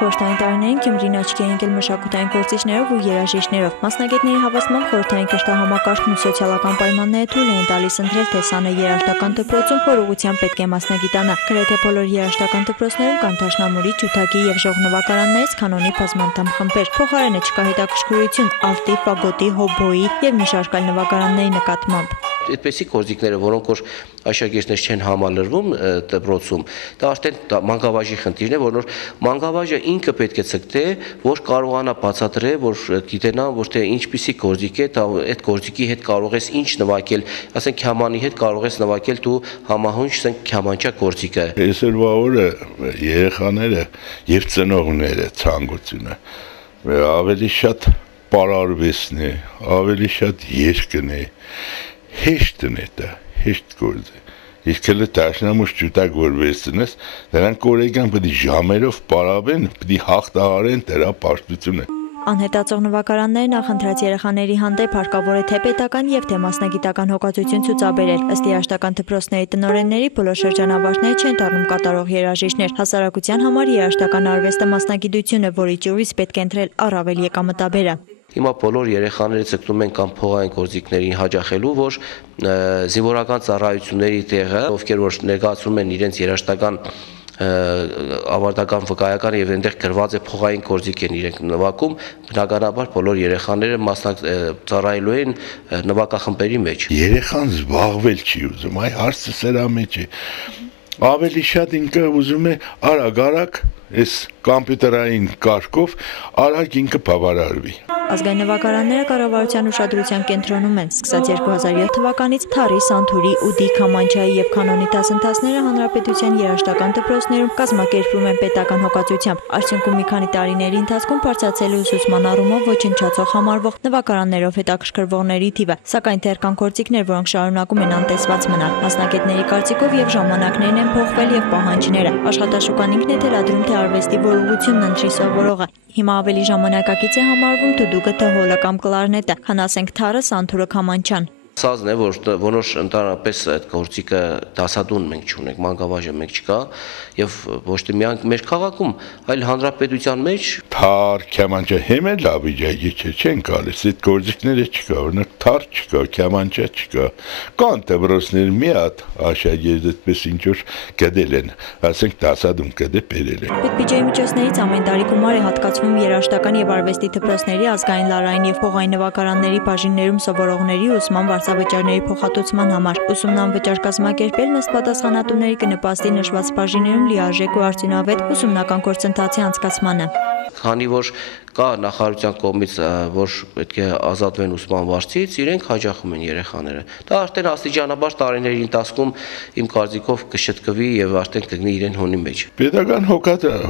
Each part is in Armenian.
խորհրդային տարիներին Գյումրին աչքի է ընկել մշակութային գործիչներով ու երաժիշտներով։ Մասնագետների հավաստմամբ խորհրդային կրթահամակարգն ու սոցիալական պայմանները թույլ էին տալիս ընտրել թե սանը երաժշտական դպրոցում, որ ուղղությամբ պետք է մասնագիտանա։ Գրեթե բոլոր երաժշտական դպրոցներում կան դաշնամուրի, ջութակի եւ ժողնվակարաններից կանոնի բազմանդամ խմբեր։ Փոխարենը չկա հետաքրքրություն ալտի, ֆագոտի, հոբոյի եւ մի շարք այլ նվագարանների նկատմամբ։ Այդպիսի գործիքները, որոնք որ աշակերտներ չեն համալրվում դպրոցում, դա արդեն մանկավարժի խնդիրն է, որ մանկավարժը ինքը պետք է ցկտե, որ կարողանա բացատրել, որ գիտենա, որ թե ինչպիսի գործիք է, դա այդ գործիքի հետ կարող ես ինչ նվագել, ասենք քյամանի հետ կարող ես նվագել դու համահունչ, ասենք քյամանչա գործիքը։ Այսօրվա օրը երեխաները եւ ծնողները ցանկությունը ավելի շատ պարարվեսն է, ավելի շատ երգն է, հեշտն է դա, հեշտ գործ է։ Իսկ հենց դաշնամուր ջութակ որ վերցնես, դրանք օրեգան պետք է ժամերով պարավեն, պետք է հաղթահարեն դրա պաշտությունը։ Անհետացող նվագարանները նախընտրած երեխաների հանդեպ հարկավոր է թե պետական եւ թե մասնագիտական հոգացություն ցուցաբերել։ Ըստ երաժշտական դպրոցների տնօրենների բոլոր շրջանավարտները չեն դառնում կատարող երաժիշտներ։ Հասարակության համար երաժշտական արվեստը մասնագիտություն է, որի ճյուղից պետք է ընտրել առավել եկամտաբերը։ Հիմա բոլոր երեխաները ցկտում են կամ փողային գործիքներին հաջախելու, որ զինվորական ծառայությունների տեղը, ովքեր որ ներկայացնում են իրենց երաժշտական ավարտական վկայական եւ այնտեղ գրված է փողային գործիք են իրենք նվագում, բնականաբար բոլոր երեխաները ծառայելու են նվագախմբերի մեջ։ Երեխան զբաղվել չի ուզում, այ հարցը սրա մեջ է։ Ավելի շատ ինքը ուզում է արագ այս կոմպյուտերային կարգով արագ ինքը բավարարվի։ Ազգային նվագարանները կառավարության ուշադրության կենտրոնում են։ Սկսած 2007 թվականից Թարի, Սանթուրի, Ուդի, Քամանչայի եւ Քանոնի դասընթացները հանրապետության երաժշտական դպրոցներում կազմակերպվում են պետական հոգացությամբ։ Արդյունքում մի քանի տարիների ընթացքում բարձրացել է ուսուցման առումով ոչնչացող համարվող նվագարաններով հետաքրքրվողների թիվը, սակայն դեռ կան գործիքներ, որոնք շարունակում են անտեսված մնալ։ Մասնագետների կարծիքով եւ ժամանակներն են փոխվել եւ պահանջները։ Աշխատաշուկան ինքն է թելադրում թե արվեստի որ ուղղությունն ընտրի սովորողը։ Հիմա ավելի ժամանակակից է համարվում դուդուկը, թհոլը կամ կլարնետը, քան ասենք Թարը, Սանթուրը, Քամանչան։ Սազն է, որ որոշ ընդհանրապես այդ գործիքը դասադուն մենք չունենք, մանկավարժը մենք չկա եւ ոչ թե միայն մեր քաղաքում, այլ հանրապետության մեջ Թար, քյամանչա հիմա լավ վիճակի չեն գալիս, այդ գործիքները չկա, օրինակ Թար չկա, քյամանչա չկա։ Կան դպրոցներ մի հատ աշակերտ այդպես ինչ որ գտել են, ասենք դասադուն գտե բերել են։ Պետբյուջեի միջոցներից ամեն տարի գումար է հատկացվում երաժշտական եւ արվեստի դպրոցների, ազգային լարային եւ փողային նվագարանների բաժիններում սովորողների ուսման վարձավճարների փոխհատուցման համար։ Ուսումնանվճար կազմակերպելն ըստ պատասխանատուների կնպաստի նշված բաժիններում լիարժեք ու արդյունավետ ուսումնական գործընթացի անցկացմանը։ Քանի որ կա նախարարության կողմից, որ պետք է ազատվեն ուսման վարձից, իրենք հաջախում են երեխաները։ Դա արդեն աստիճանաբար տարիների ընթացքում իմ կարծիքով կշտկվի եւ արդեն կգնի իրեն հոնի մեջ։ Պետական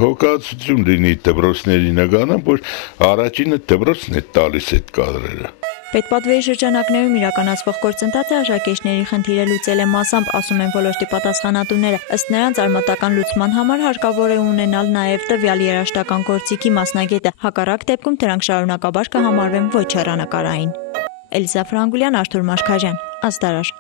հոգացություն լինի դպրոցների նկատմամբ, որ առաջինը դպրոցն է տալիս այդ կադրերը։ Պետպատվերի շրջանակներում իրականացվող գործընթացը աշակերտների խնդիրը լուծել է մասամբ, ասում են ոլորտի պատասխանատուները։ Ըստ նրանց արմատական լուծման համար հարկավոր է ունենալ նաև տվյալ երաժշտական գործիքի մասնագետը։ Հակառակ դեպքում դրանք շարունակաբար կհամարվեն ոչ հեռանկարային։ Էլիզա Ֆրանգուլյան, Արթուր Մաշքարյան, Ազդարար։